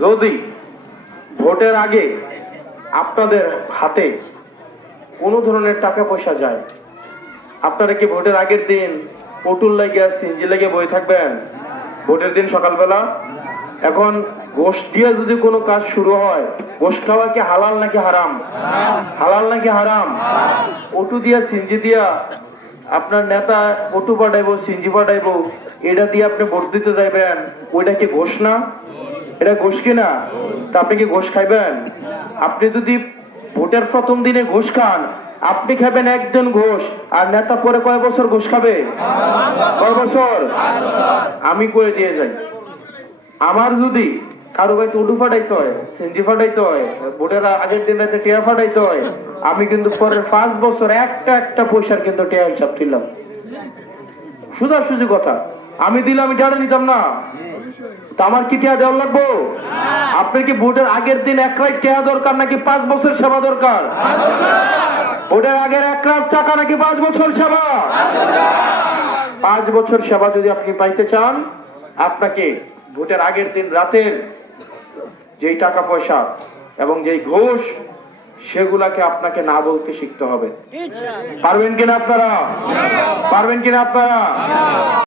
যদি ভোটের আগে আপনাদের হাতে কোনো ধরনের টাকা পয়সা যায়, আপনারা কি ভোটের আগের দিন পটুল লাগিয়া সিঞ্জি লাগিয়ে বই থাকবেন ভোটের দিন সকালবেলা? এখন ঘোষ দিয়ে যদি কোনো কাজ শুরু হয়, ঘোষ খাওয়া কি হালাল নাকি হারাম? হালাল নাকি হারাম? অটু দিয়া সিঞ্জি দিয়া আপনার নেতা অটু পাঠাইবো, সিঞ্জি পাঠাইবো, এটা দিয়ে আপনি ভোট দিতে যাইবেন, ওইটা কি ঘোষ না? এটা ঘোষ কিনা? তা আপনি কি ঘোষ খাইবেন? আপনি যদি ভোটের প্রথম দিনে ঘোষ খান, আপনি খাবেন একজন ঘোষ, আর নেতা পরে কয় বছর ঘোষ খাবে? কয় বছর? আমি করে দিয়ে যাই, আমার যদি কারো ভাই টুডু ফাটাইতে হয়, সিঞ্জি ফাটাইতে হয়, ভোটের আগের দিন রাতে টিয়া ফাটাইতে হয়, আমি কিন্তু পরের 5 বছর একটা পয়সার কিন্তু টিয়া হিসাব দিলাম। সোজাসুজি কথা, আমি দিলাম, আমি টিয়াটা নিতাম না, তা আমার কি টিয়া দেওয়ার লাগবো? আপনার কি ভোটের আগের দিন 1 রাত টিয়া দরকার নাকি 5 বছর সেবা দরকার? ভোটের আগের 1 রাত টাকা নাকি 5 বছর সেবা? 5 বছর সেবা যদি আপনি পাইতে চান, আপনাকে ভোটের আগের দিন রাতের যেই টাকা পয়সা এবং যেই ঘোষ, সেগুলাকে আপনাকে না বলতে শিখতে হবে। পারবেন কিনা আপনারা? পারবেন কিনা আপনারা?